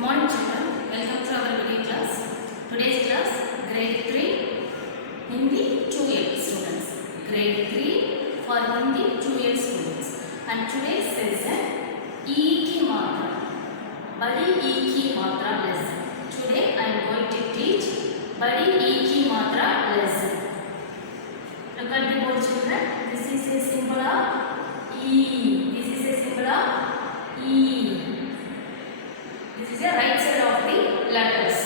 morning children, welcome to our video class. Today's class, grade 3, Hindi 2L students. Grade 3 for Hindi 2L students. And today's session, E की मात्रा, बड़ी E की मात्रा lesson. Today I am going to teach बड़ी E की मात्रा lesson. Look at the board children. This is a symbol of E. This is a symbol of E. This is the right side of the letters.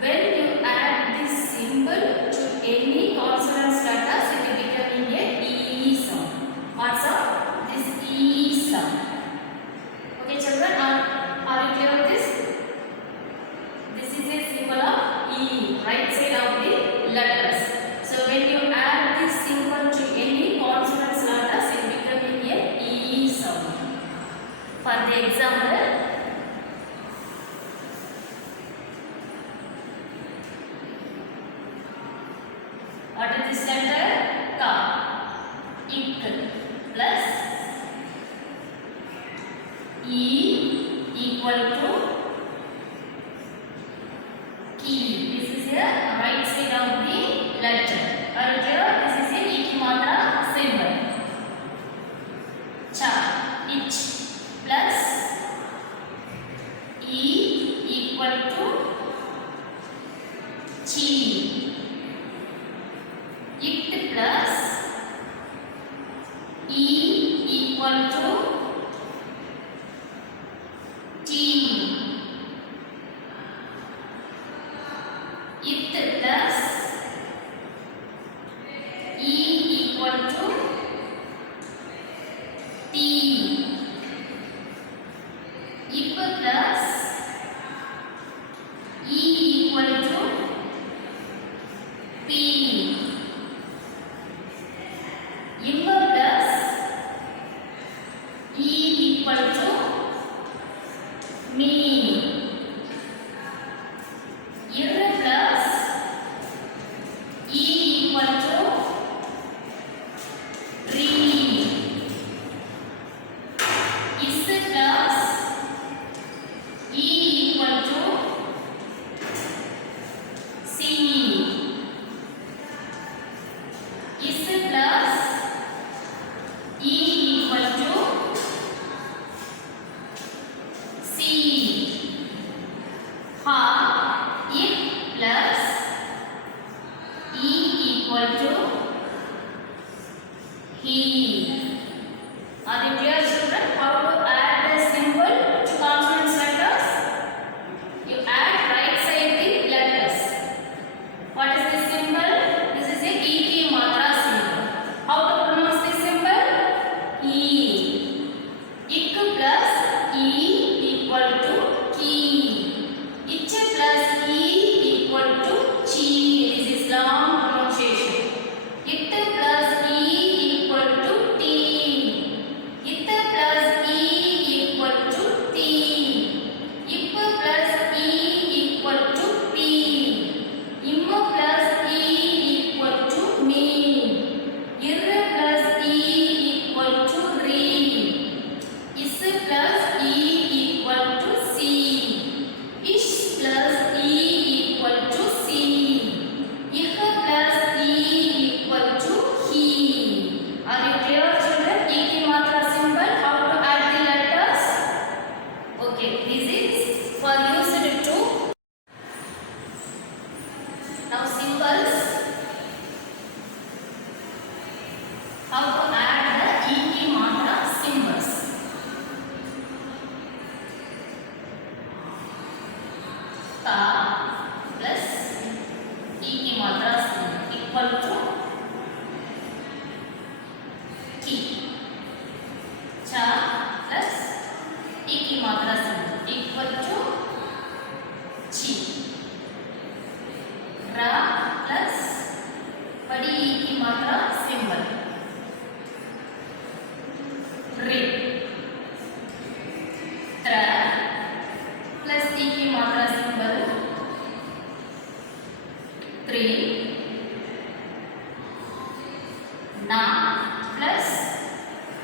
When you add this symbol to any consonant letters, it will become a E sound. What's up? This E sound. Okay, children, are you clear with this? This is a symbol of E, right side of the letters. So when you add this symbol to any consonant letters, it will become a E sound. For the example. What is this letter? Ka. Ik plus E equal to ki. This is the right side of the letter. Earlier, this is a E ki matra symbol. Cha. Ich plus E equal to chi. It plus E equal to T. It plus E equal to T. If plus E equal to P. If plus E equal to me. If plus E equal to re. Is plus E equal to C. Is plus E equal to C. Ha. If plus E equal to he. Are you clear, children? How to add the symbol to consonant letters? You add right side the letters. What is this symbol? This is a E ki matra symbol. How to pronounce this symbol? E. Ik plus E equal to ki. Ich plus E equal to chi. This is long pronunciation. It plus E equal to T. It plus E equal to T. If plus E equal to P. Im plus E equal to me. Ir plus E equal to re. Is plus E equal to C. Ish plus E equal to C. Ich plus E equal to he. Are you clear, children? E ki matra symbol, how to add the letters? Okay, this is for used to. Now symbols. How to add the E ki matra symbols. Ka plus E ki matra symbol equal to ki. Cha plus E ki matra symbol equal to chi. Ra plus बड़ी E की मात्रा symbol re. Tra plus E की मात्रा symbol tri. Na plus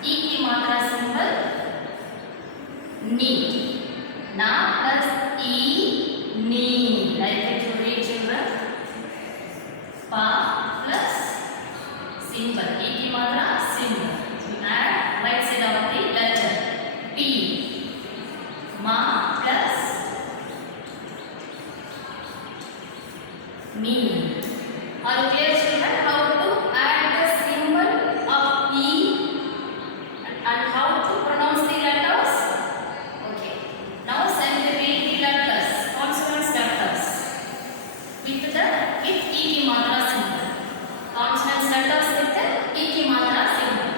E की मात्रा symbol ni. Na plus E, ni. Like that you read children. Pa plus symbol. E की मात्रा symbol. You add right side of the letter. P. Ma plus me. Are you clear children how to add the symbol of E and how to pronounce the letters? Okay. Now read the letters, consonants letters with E की मात्रा symbol. Consonants letters with E की मात्रा symbol.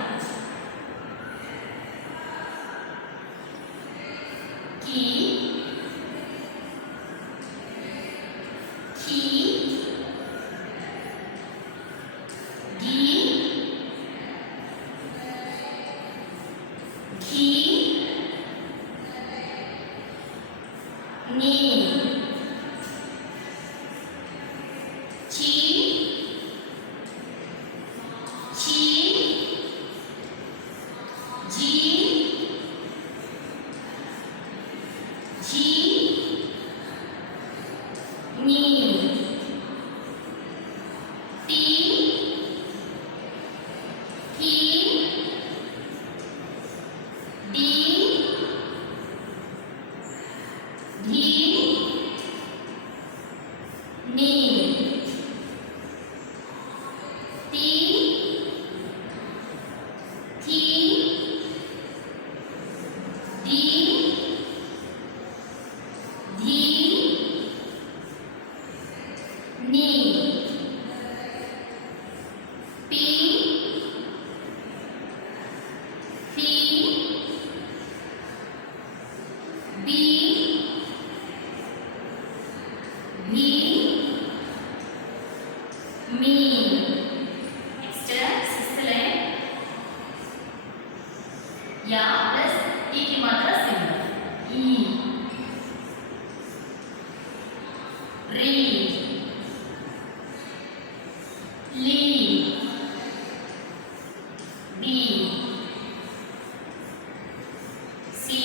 की, की, गी, घी, नी, ची, ची, जी, जी, नी, T, ही, D, धी, नी, ती, थी, दी, धी, नी, पी, फी, बी, भी, मी. Next, sixth line. या plus E की मात्रा symbol. E. री, ली, बी, सी,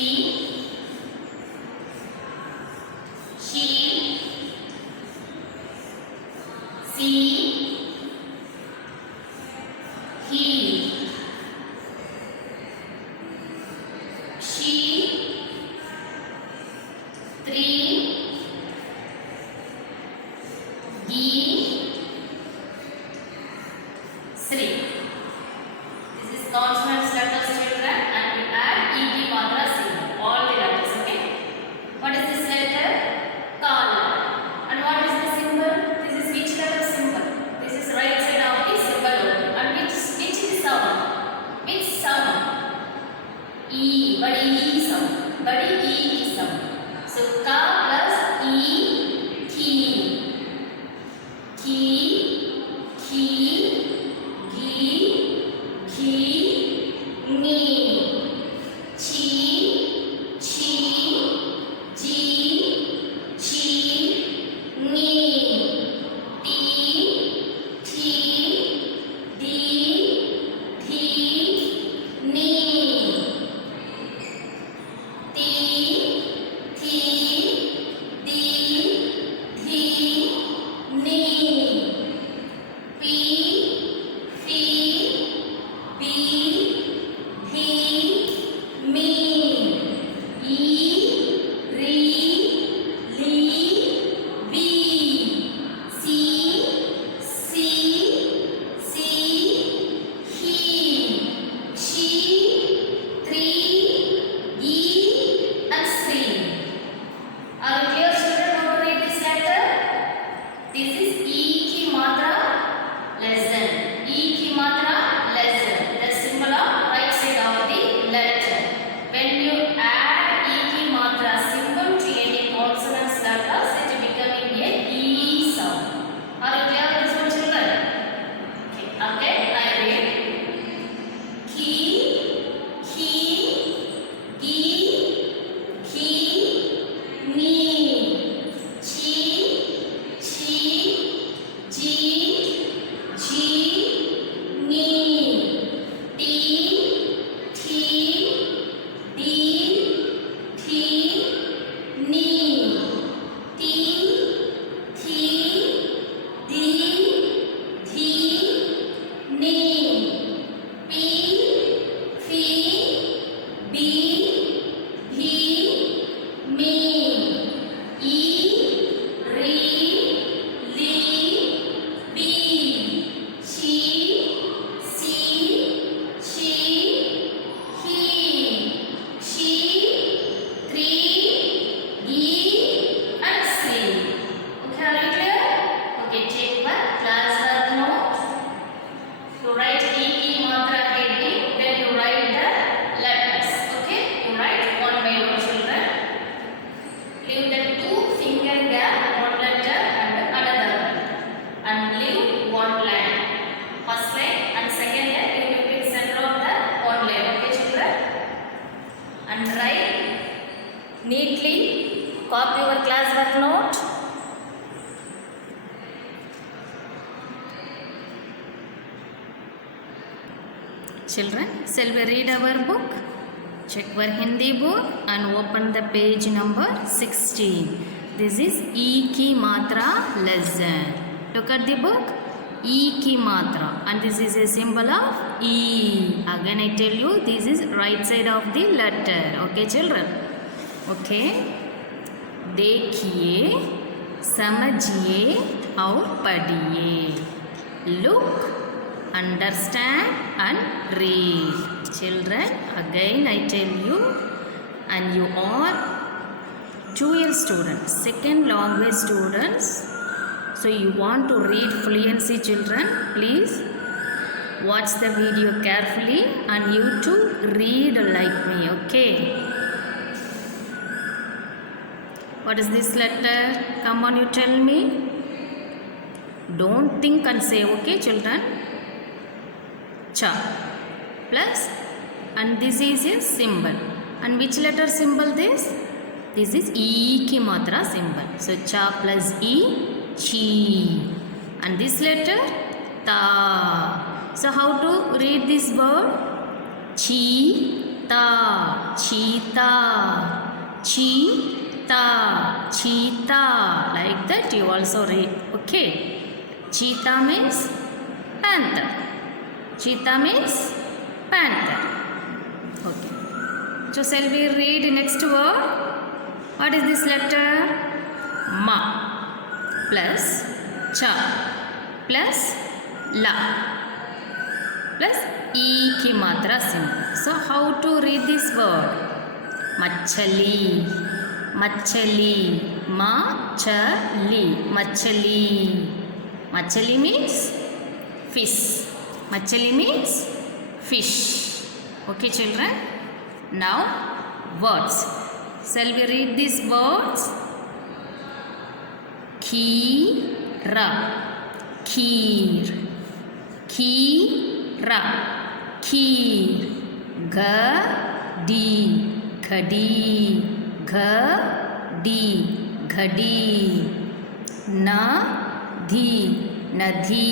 शी, सी, ही, she, three, गी, Shri. This is consonants letters children and we add E की मात्रा symbol. All the letters, okay? What is this letter? Ka letter. And what is the symbol? This is which letter symbol? This is right side of the symbol only. And which is sound? Which sound? E. Badi E sound. Badi E sound. So ka plus and write neatly. Copy your classwork note. Children, shall we read our book? Check your Hindi book and open the page number 16. This is E ki matra lesson. Look at the book. E ki matra, and this is a symbol of E. Again I tell you, this is right side of the letter. Okay children? Okay. देखिए, समझिए और पढ़िए. Look, understand and read. Children, again I tell you, and you are 2-year students, second language students. So you want to read fluency, children, please watch the video carefully and you too read like me, okay? What is this letter? Come on, you tell me. Don't think and say, okay children? Cha plus, and this is a symbol. And which letter symbol this? This is E ki matra symbol. So cha plus E, chi. And this letter, ta. So how to read this word? Chi, ta, cheetah, chi, ta, cheetah. Like that you also read. Okay. Cheetah means panther. Cheetah means panther. Okay. So shall we read next word? What is this letter? Ma plus cha plus la plus E ki matra symbol. So how to read this word? Machali. Machali. Ma-cha-li. Machali. Machali means fish. Machali means fish. Okay children? Now words. Shall we read these words? Kheera. Kheer. Kheera. Kheer. Ghadi. Ghadi. Ghadi. Ghadi. Nadhi. Nadhi.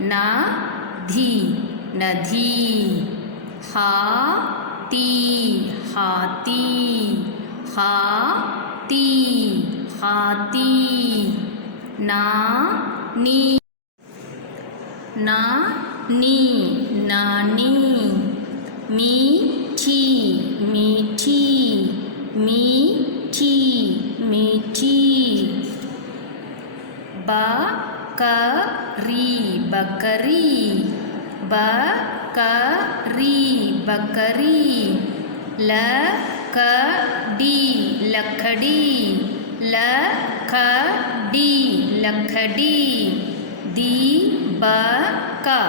Nadhi. Nadhi. Hathi. Hathi. Hathi. Hathi. Nani. Nani. Nani. Meethi. Meethi. Meethi. Meethi. Bakari. Bakari. Bakari. Bakari. Lakhadi. Lakhadi. Lakhadi. Lakhadi. Dibaka.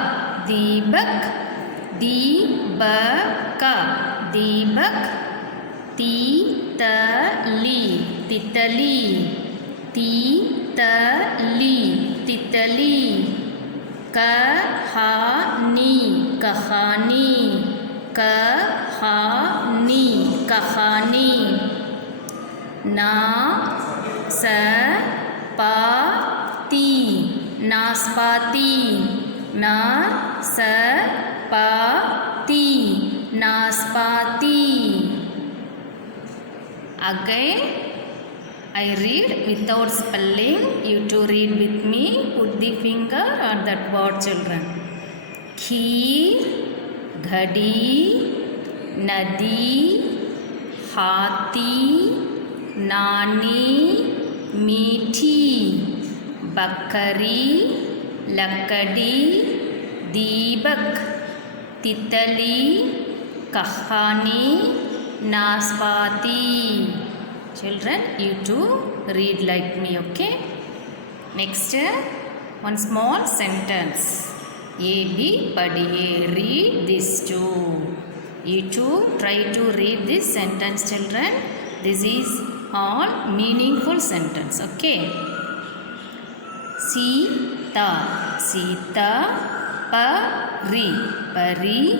Dibak. Dibaka. Dibak. Titali. Titali. Titali. Titali. Kahani. Kahani. Kahani. Kahani. Naspati. Naspati. Naspati. Naspati. Again I read without spelling. You to read with me. Put the finger on that word children. Kheer. Ghadi. Nadi. Hathi. Nani. Meethi. Bakari. Lakhadi. Dibak. Titali. Kahani. Naspati. Children, you too read like me, okay? Next, one small sentence. A, B, padiye. Read this too. You too try to read this sentence, children. This is all meaningful sentence, okay? Sita. Sita. Pari. Pari.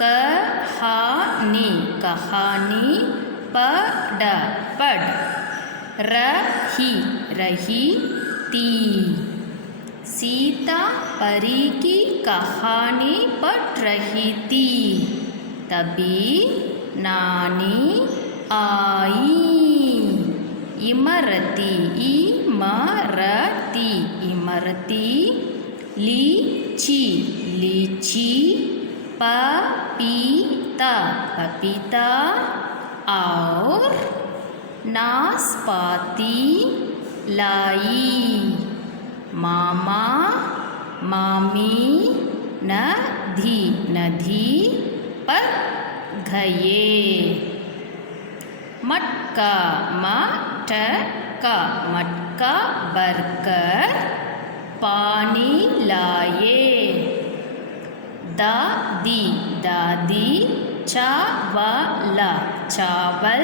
कहानी कहानी, पढ़ पढ़, रही रही ती, सीता परी की कहानी पढ़ रही थी, तभी नानी आई। इमरती इमरती इमरती, लीची लीची, पपीता पपीता, और नाशपाती लाई। मामा मामी नदी नदी पर गए। मटका मटका मटका भरकर पानी लाए। दादी दादी चावल चावल,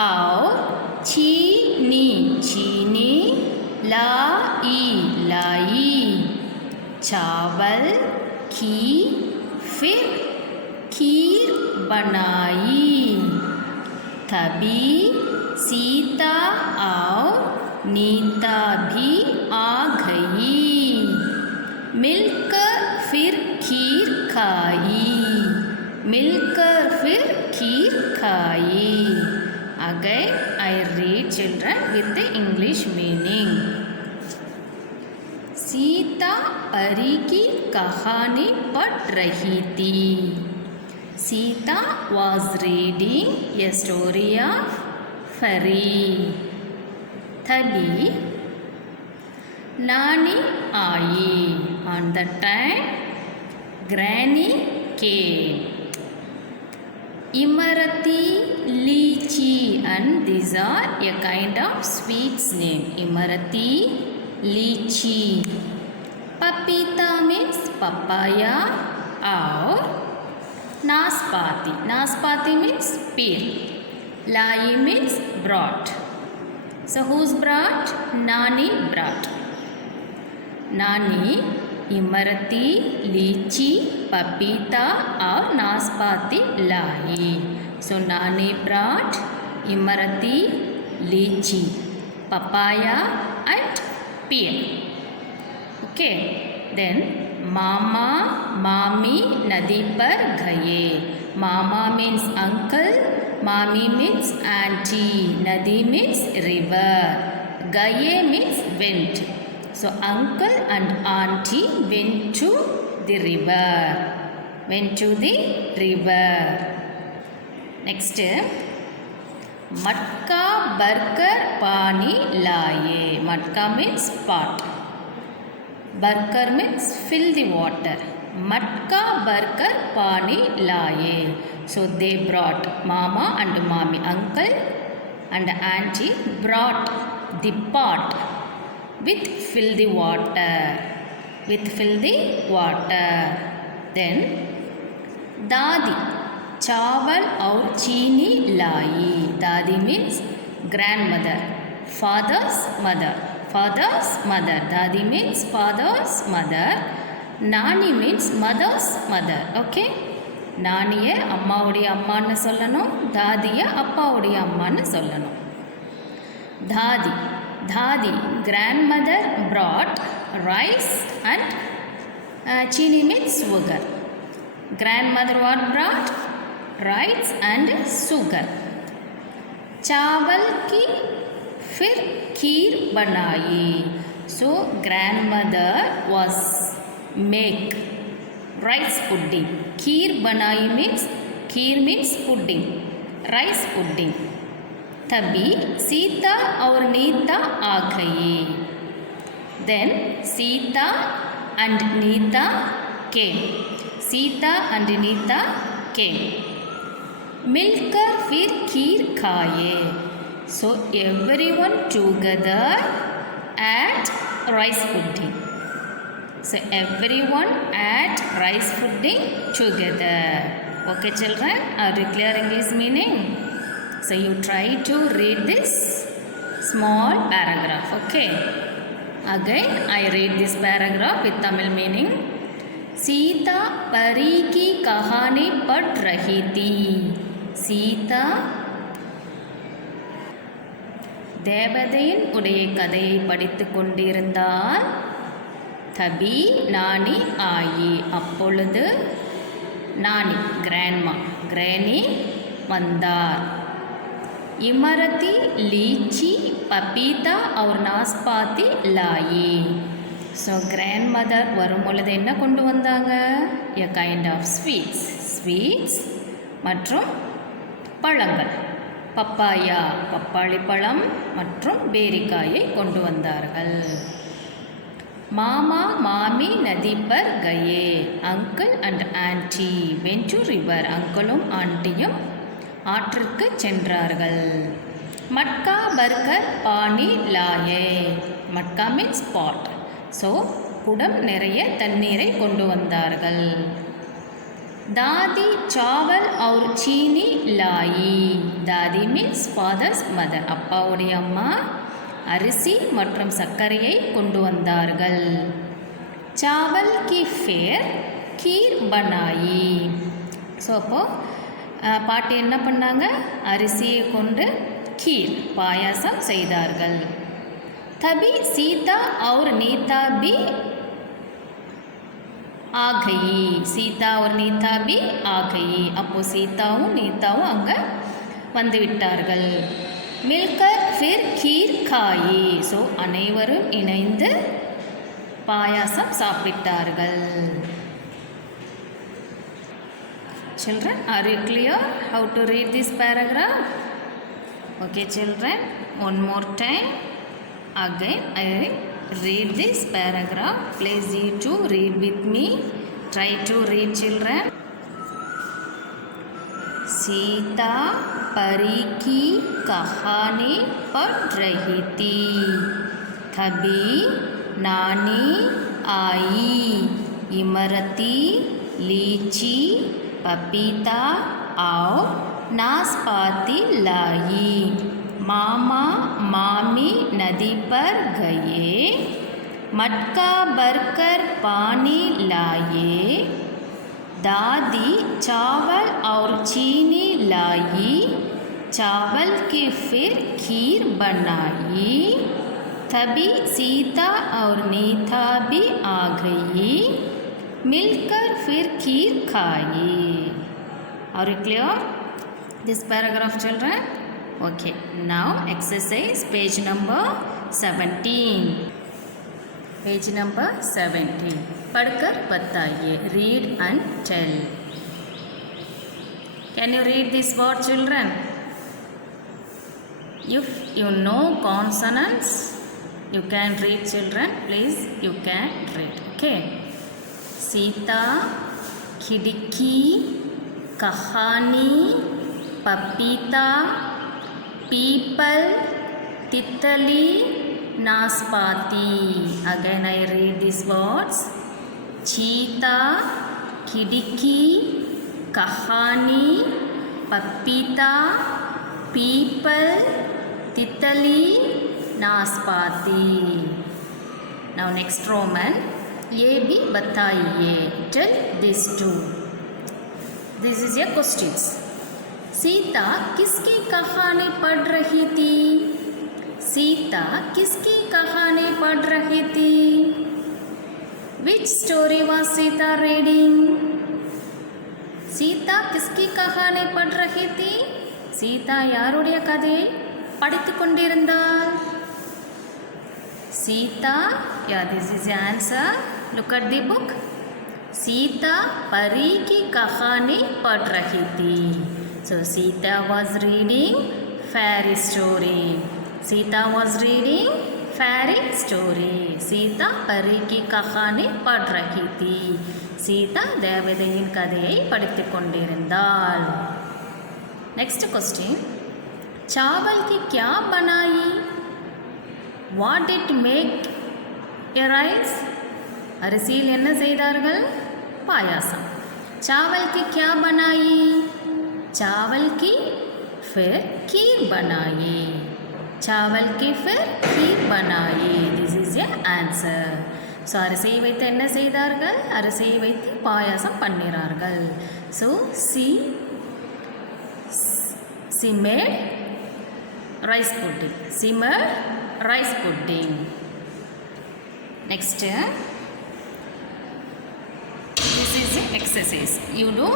और चीनी चीनी लाई लाई। चावल की फिर खीर बनाई, तभी सीता और नीता भी आ गई। मिलकर फिर खीर खाई, मिलकर फिर खीर खाई। Again I read children with the English meaning. Sita परी की कहानी पढ़ रही थी। Sita was reading a story of fairy. तभी नानी आई। On the time Granny came. Imarati, lychee, and these are a kind of sweets name. Imarati, lychee. Papita means papaya, or naspati. Naspati means pear. Lai means brought. So who's brought? Nani brought. Nani Imarti, लीची, पपीता और नाशपाती लाई. So Nani brought Imarti, लीची, papaya and pear. Okay. Then मामा मामी नदी पर गए. मामा means uncle, मामी means auntie, नदी means river, गए means went. So uncle and auntie went to the river. Went to the river. Next, मटका भरकर पानी लाए. मटका means pot. भरकर means fill the water. मटका भरकर पानी लाए. So they brought, mama and mommy, uncle and auntie brought the pot with fill the water. With fill the water. Then दादी चावल और चीनी लाई. दादी means grandmother, father's mother. Father's mother. दादी means father's mother. नानी means mother's mother. Okay. நானியை அம்மாவுடைய அம்மான்னு சொல்லணும், தாதியை அப்பாவுடைய அம்மான்னு சொல்லணும். தாதி Dhadi, grandmother brought rice and chini means sugar. Grandmother what brought? Rice and sugar. चावल की फिर खीर बनाई. So grandmother was make rice pudding. खीर बनाई means pudding, rice pudding. तभी सीता और नीता आ गई. Then Sita and Nita came. Sita and Nita came. मिलकर फिर खीर खाए. So everyone together ate rice pudding. So everyone ate rice pudding together. Okay children, are you clear English meaning? So you try to read this small paragraph. Okay. Again I read this paragraph with Tamil meaning. Sita परी की कहानी पढ़ रही थी. सीता தேவதையின் உடைய கதையை படித்து கொண்டிருந்தாள். தபி நானி ஆயி அப்பொழுது நானி கிராணி வந்தார். इमरती लीची पपीता और नाशपाती लाई. ஸோ கிராண்ட் மதர் வரும்பொழுது என்ன கொண்டு வந்தாங்க? எ கைண்ட் ஆஃப் ஸ்வீட்ஸ் மற்றும் பழங்கள். பப்பாயா பப்பாளி பழம் மற்றும் பேரிக்காயை கொண்டு வந்தார்கள். மாமா மாமி நதி பர் கயே. Uncle and aunty went to river. அங்கிளும் ஆண்டியும் ஆற்றுக்கு சென்றார்கள். மட்கா பர்கர் பானி லாயே. Matka means pot. ஸோ குடம் நிறைய தண்ணீரை கொண்டு வந்தார்கள். தாதி சாவல் और சீனி லாயி. தாதி மீன்ஸ் ஃபாதர்ஸ் மதர். அப்பாவுடைய அம்மா அரிசி மற்றும் சர்க்கரையை கொண்டு வந்தார்கள். சாவல் கி ஃபேர் கீர் பனாயி. ஸோ அப்போது பாட்டி என்ன பண்ணாங்க? அரிசியை கொண்டு கீர் பாயாசம் செய்தார்கள். தபி சீதா और नीता भी आ गई. சீதா और नीता भी आ गई. அப்போ சீதாவும் நீத்தாவும் அங்கே வந்து விட்டார்கள். மில்கர் ஃபிர் கீர் காயி. ஸோ அனைவரும் இணைந்து பாயாசம் சாப்பிட்டார்கள். Children, are you clear how to read this paragraph? Okay children, one more time. Again I read this paragraph. Please you to read with me. Try to read children. Sita परी की कहानी पढ़ रही थी. तभी नानी आई. इमरती लीची पपीता और नाशपाती लाई. मामा मामी नदी पर गए. मटका भरकर पानी लाए. दादी चावल और चीनी लाई. चावल की फिर खीर बनाई. तभी सीता और नीता भी आ गई. मिलकर फिर खीर खाई. Are you clear this paragraph children? Okay, now exercise page number 17. Page number 17. पढ़कर बताइए. Read and tell. Can you read this word children? If you know consonants, you can read children. Please you can read. Okay. Sita खिड़की कहानी पपीता people तितली नाशपाती. Again I read these words. चीता खिड़की कहानी पपीता पीपल तितली नाशपाती. Now next Roman. ये भी बताइए. Tell this too. This is your questions. Sita किसकी कहानी पढ़ रही थी? सीता किसकी कहानी पढ़ रही थी? Which story was Sita reading? Sita किसकी कहानी पढ़ रही थी? सीता யாருடைய கதையை படித்துக் கொண்டிருந்தாள்? Sita, yeah, this is the answer. Look at the book. Sita परी की कहानी पढ़ रही थी. So Sita was reading fairy story. Sita was reading fairy story. Sita परी की कहानी पढ़ रही थी. Sita தேவதையின் கதையை படித்துக் கொண்டிருந்தாள். Next question. चावल की क्या बनाई? What did make a rice? அரிசியில் என்ன செய்தார்கள்? பாயாசம். चावल की क्या बनाई? चावल की फिर खीर बनाई. चावल की फिर खीर बनाई. This is your answer. So அரிசியை வைத்து என்ன செய்தார்கள்? அரிசியை வைத்து பாயாசம் பண்ணினார்கள். So she made rice pudding. She made rice pudding. Next, this is the exercise. You do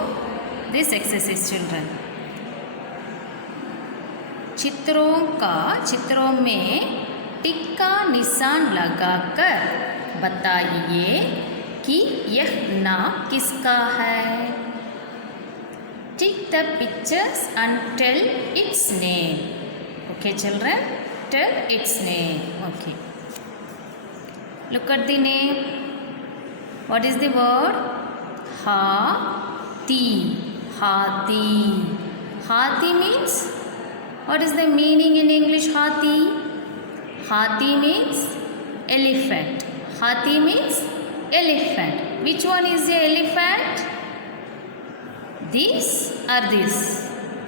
this exercise, children. चित्रों में टिक का निशान लगाकर बताइए कि यह नाम किसका है. Tick the pictures and tell its name. Okay, children, tell its name. Okay. Look at the name. What is the word? Hathi. Hathi. Hathi means, what is the meaning in English? Hathi. Hathi means elephant. Hathi means elephant. Which one is the elephant? This or this?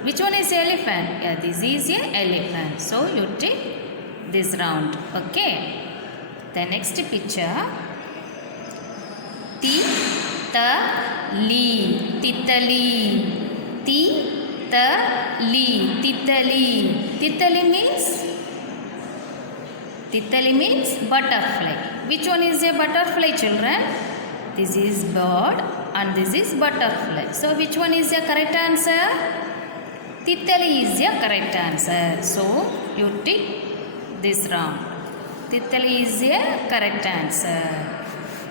Which one is elephant? Yeah, this is a elephant. So you take this round. Okay. The next picture. Titali. Titali. Titali. Titali. Titali means butterfly. Which one is a butterfly, children? This is bird and this is butterfly. So which one is the correct answer? Titali is the correct answer. So you tick this round. Titali is the correct answer.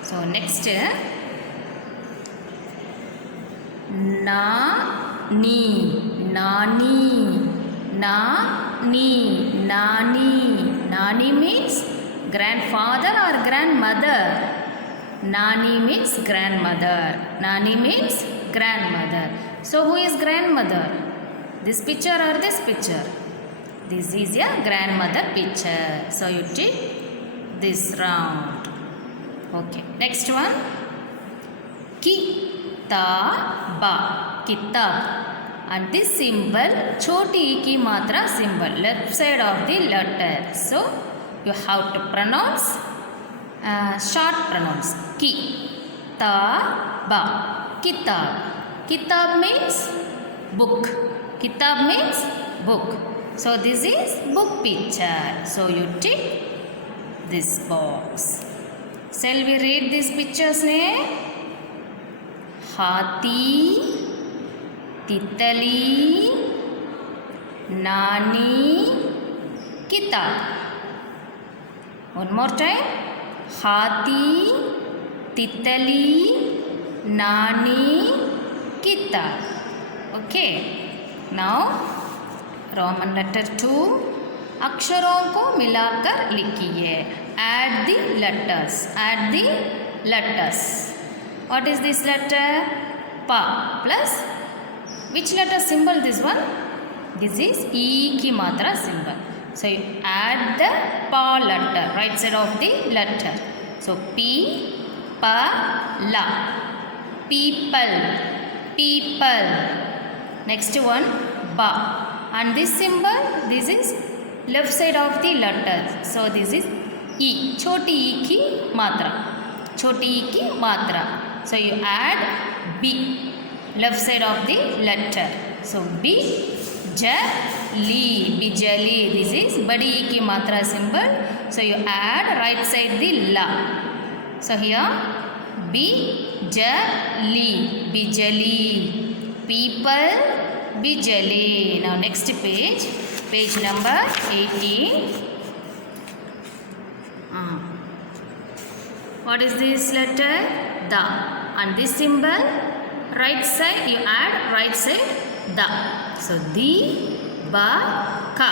So next, Nani. Nani. Nani. Nani. Nani means grandfather or grandmother. Nani means grandmother. Nani means grandmother. So who is grandmother? This picture or this picture? This is your grandmother picture. So you take this round. Okay. Next one. Kitaba. Kitab. And this symbol, choti e ki matra symbol, left side of the letter. So you have to pronounce short pronounce. Kitaba. Kitab. Kitab means book. Kitab means book. So this is book picture. So you tick this box. Shall we read these pictures name? Hathi, Titali, Nani, Kitab. One more time. Hathi, Titali, Nani, Kitab. Okay. Now Roman letter 2. अक्षरों को मिलाकर लिखिए. Add the letters. Add the letters. What is this letter? Pa plus which letter symbol this one? This is E ki matra symbol. So you add the pa letter right side of the letter. So P, Pa, La. People. People. Next one Ba. And this symbol, this is left side of the letter. So this is E. Choti E ki matra. Choti E ki matra. So you add B. Left side of the letter. So B. Jali. Bijali. This is badi E ki matra symbol. So you add right side the La. So here B. Jali. Bijali. People. Bijali. Now next page. Page number 18. What is this letter? Da. And this symbol, right side, you add right side da. So di, ba, ka.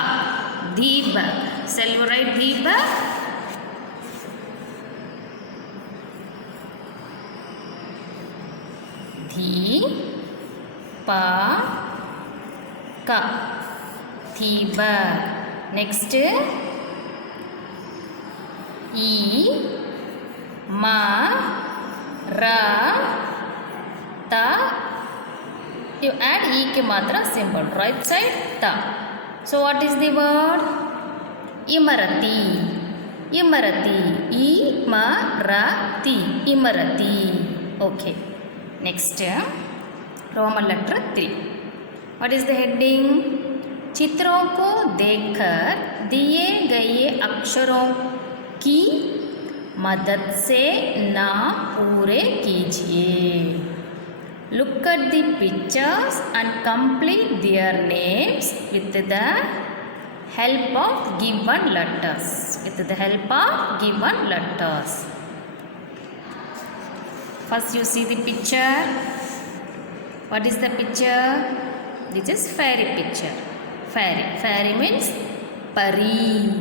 Diba. Shall we write diba? Di, pa, ka. Thiba. Next, E, ma, ra, ta. You add E ki matra symbol. Right side ta. So what is the word? Imarati. Imarati. Imarati. Imarati. Okay. Next, Roman letter 3. What is the heading? चित्रों को देखकर दिए गए अक्षरों की मदद से नाम पूरे कीजिए. Look at the pictures and complete their names with the help of given letters. With the help of given letters. First you see the picture. What is the picture? This is fairy picture. Fairy. Fairy means pari.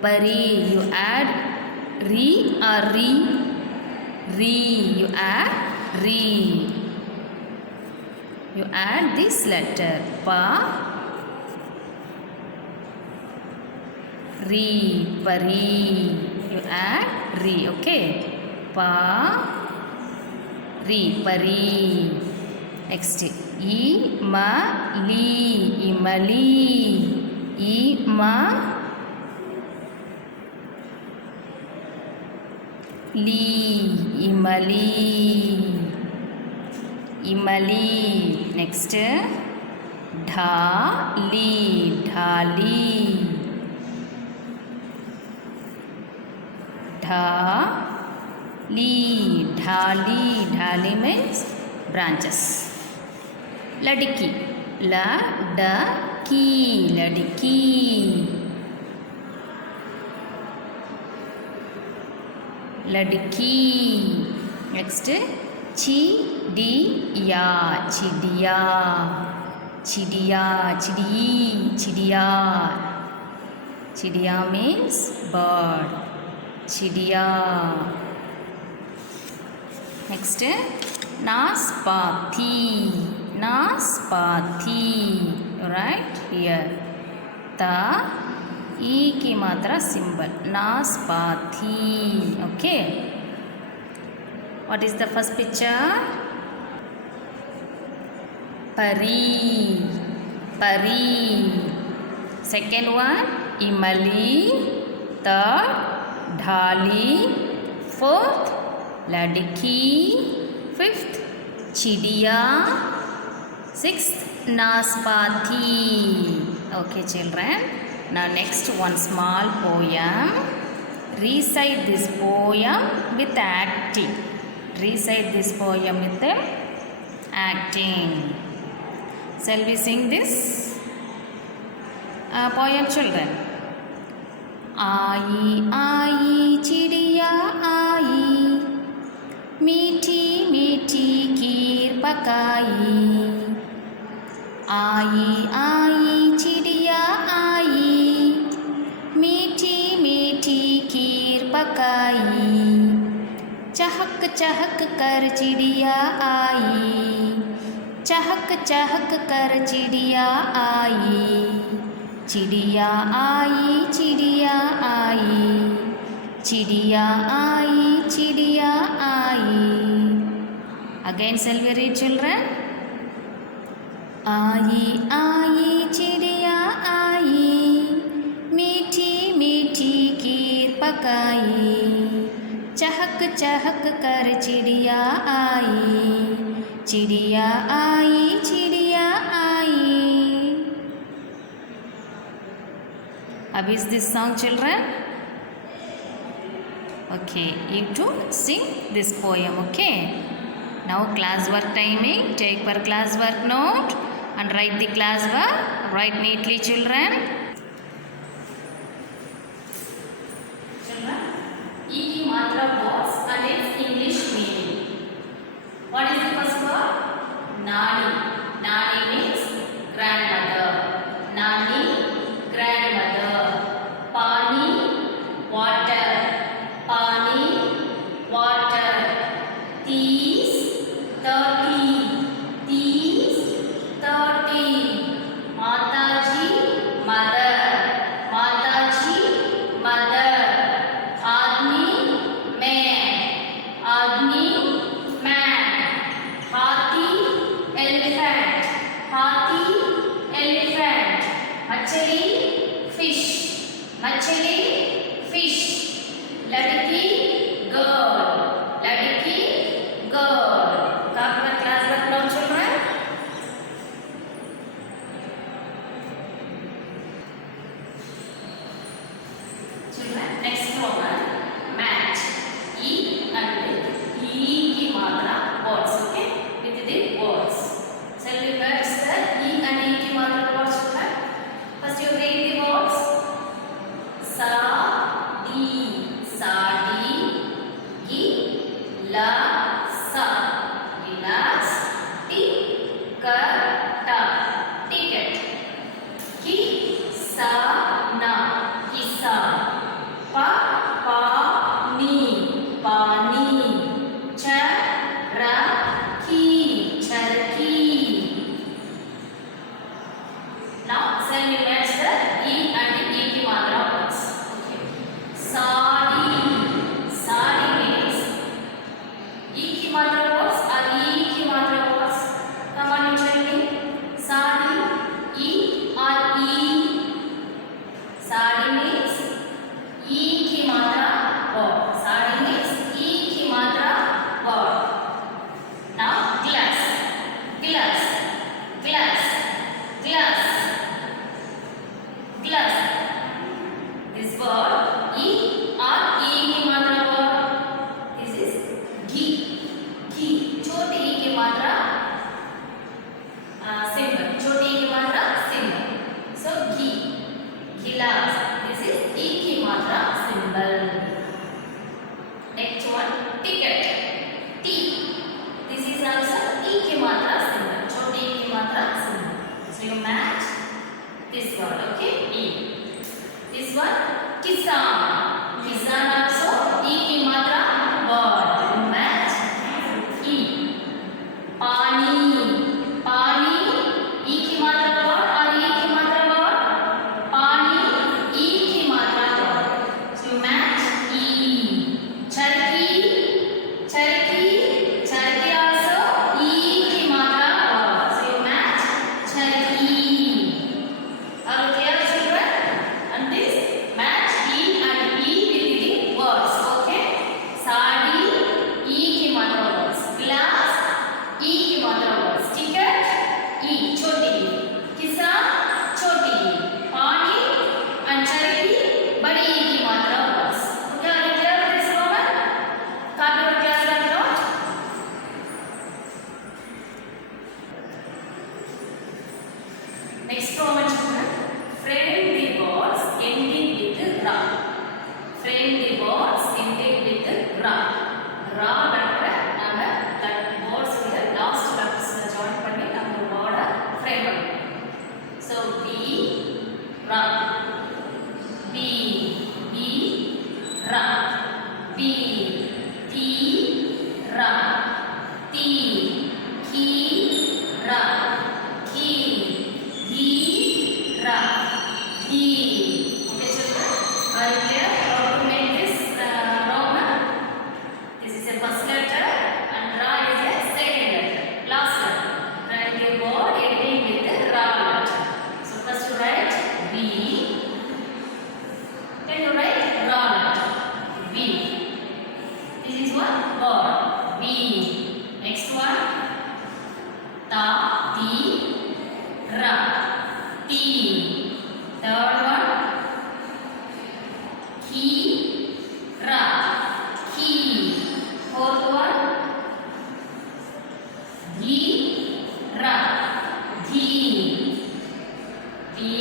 Pari. You add re or re. Re. You add re. You add this letter pa. Re. Pari. You add re. Okay. Pa. Re. Pari. Next. Imali. Imali. Imali. Imali. Imali. Next. Dhali. Dhali. Dhali. Dhali. Dhali means branches. Ladki. Ladki. Ladki. Ladki. Next. Chidiya. Chidiya. Chidiya. Chidi. Chidiya. Chidiya means bird. Chidiya. Next. Naspati. Naspati. Right here. Ta. E की मात्रा symbol. Naspati. Okay. What is the first picture? Pari. Pari. Second one, Imali. Third, Dhali. Fourth, Ladki. Fifth, Chidiya. Sixth, Naspati. Okay, children. Now next one small poem. Recite this poem with acting. Recite this poem with acting. Shall we sing this poem, children? आई आई चिड़िया आई, मीठी मीठी खीर पकाई. आई आई चिड़िया आई, मीठी मीठी खीर पकाई. चहक चहक कर चिड़िया आई, चहक चहक कर चिड़िया आई. चिड़िया आई, चिड़िया आई, चिड़िया आई, चिड़िया आई. Again shall we read, children? आई आई चिड़िया आई, मीठी मीठी खीर पकाई. चहक चहक कर चिड़िया आई, चिड़िया आई, चिड़िया आई. How is this song, children? Okay, you to sing this poem, okay? Now class work timing. Take per class work note and write the class work. Write neatly, children. Children, E की मात्रा words and its English meaning. What is the first word? Nani. Nani means grandmother. Nani, grandmother. Pani, water. Pani, water. Teas, 30. Teas, 30. Mataji, mother. Mataji, mother. Admi, man. Admi, man. Hathi, elephant. Hathi, elephant. Machali, fish. Machali, fish. लड़की girl, लड़की girl. कहाँ पर class work launch हो रहा है? Children, next one, match. E and E की मात्रा words, okay? With the words. So we match the E and E की मात्रा words होता है. First you read the words. Sari, sari, गिलास, गिलास, टिकट, टिकट, किसान, किसान, पानी, पानी, चरखी, चरखी. Now shall we match the E and E की मात्रा words. Okay. Sari, sari means E की मात्रा words और E की मात्रा words. Come on, you tell me. Sari, E or E. Sari means E की मात्रा word. साड़ी means E की मात्रा word. Now glass, glass, glass, glass, glass. This word E or E की मात्रा word. This is ghee, ghee. छोटी E की मात्रा symbol. छोटी E की मात्रा symbol. So ghee, गिलास. This is E की मात्रा symbol. Next one, ticket, T. This is also E की मात्रा symbol. छोटी E की मात्रा symbol. So you match this word, okay? E. This one, kisan. Kisan also E की मात्रा word. You match E. पानी, पानी E की मात्रा word और E की मात्रा word. पानी E की मात्रा word. So you match E. Charkhi, Charkhi, Charkhi also E की मात्रा word. So you match Charkhi. Are you clear, children? And this match E and E with the words, okay? Sari E की मात्रा words. Glass E की मात्रा words. Ticket E छोटी E. किसान छोटी E. पानी and चरखी बड़ी E की मात्रा words. Okay, are you clear with this Roman? Copy your class work note. Next Roman, children. Frame the words ending with ra. Frame the words ending with ra. Ra letter நம்ம that words உடைய last letters join பண்ணி நம்ம word frame பண்ணணும். So B, ra. B, B, ra. B, T, ra. T, ki, ra. Ki, he, ra. He. Okay, children? Are you clear how to make this Roman? This is a first letter and ra is a second letter. Last letter. Write the word ending with the ra letter. So first you write B. Then you write ra letter. B. This is one word. B. Next one. Ta, ti, ra. Ti. Third one. Ki, ra. Ki. Fourth one. Gi, ra. Gi. Ti,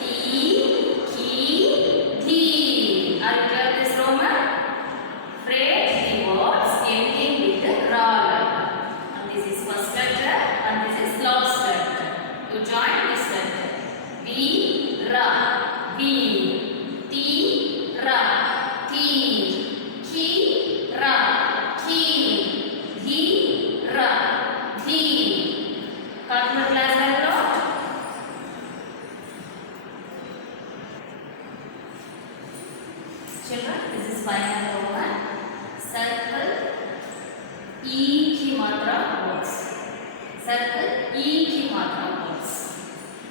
ti, ki, thi. Are you clear with this Roman? Phrase the words ending with the ra letter. And this is first letter and this is last letter. You join this letter. B, ra. B. T, ra. T. Ki, ra. Ki. Thi, ra. Thi. Cut my class work note. Children, this is final Roman. Circle E की मात्रा words. Circle E की मात्रा words.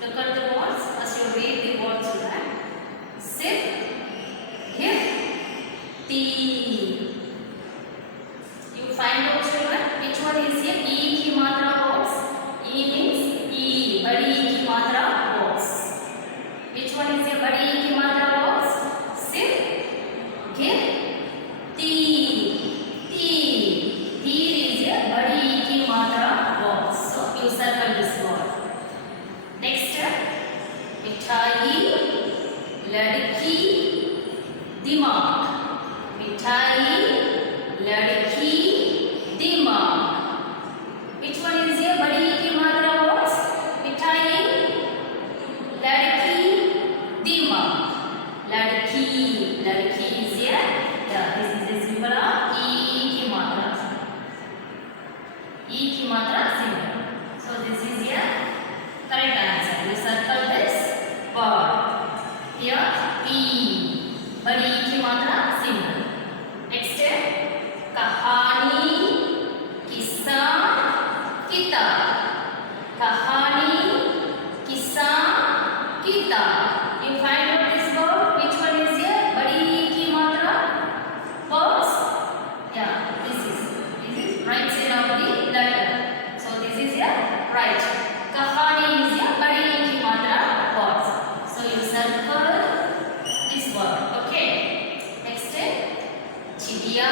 Look at the words as you read the words you have. Sip, hip, tea. You find out children which one is a E की मात्रा words. E means E, बड़ी E की मात्रा words. Which one is a बड़ी E की मात्रा words? सिर्फ गिर tea. Tea. Tea is a बड़ी E की मात्रा words. So you circle this word. Next, मिठाई, लड़की, दिमाग. मिठाई, लड़की, दिमाग. Which one is a बड़ी E की मात्रा words? मिठाई, लड़की, दिमाग. लड़की, लड़की is a this is the symbol of E की मात्रा. E की मात्रा symbol. So this is a correct answer. We circle this word. Here E, बड़ी E की मात्रा symbol. Next है कहानी, किस्सा, किताब. कहानी, किस्सा, किताब. You find out this word. Which one is a बड़ी E की मात्रा words? Yeah, this is right side of the letter. So this is a right. कहानी is a बड़ी E की मात्रा words. So you circle this word. Okay. Next है चिड़िया,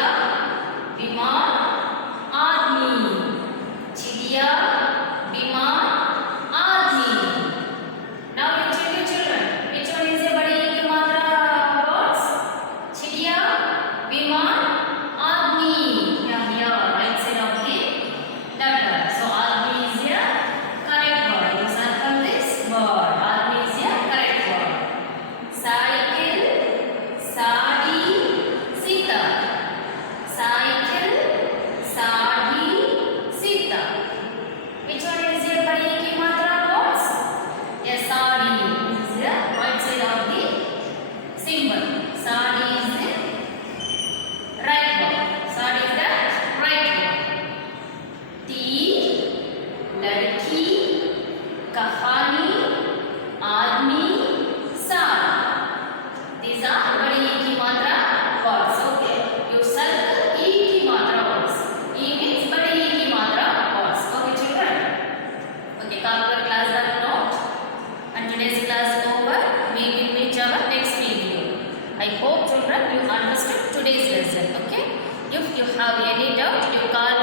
बीमार, आदमी. चिड़िया, बीमार, आदमी. Now you tell your children which one is a बड़ी E की मात्रा words? चिड़िया, बीमार, आदमी. Here right side of the letter. So आदमी is a correct word. You circle this word. आदमी is a correct word. Cycle, sari, Sita. Cycle, sari, Sita. Which one is a बड़ी E की मात्रा words? Yes, sari. This is the right side of the symbol. Sari is the right word. Sari is the right word. तीर, लड़की, कहानी, आदमी, sari. These are बड़ी E की मात्रा words. Okay. You circle E की मात्रा words. E means बड़ी E की मात्रा words. Okay, children. Okay, come to class are note. And today's class is over. We will meet our next video. I hope children you understood today's lesson. Okay. If you have any doubt, you call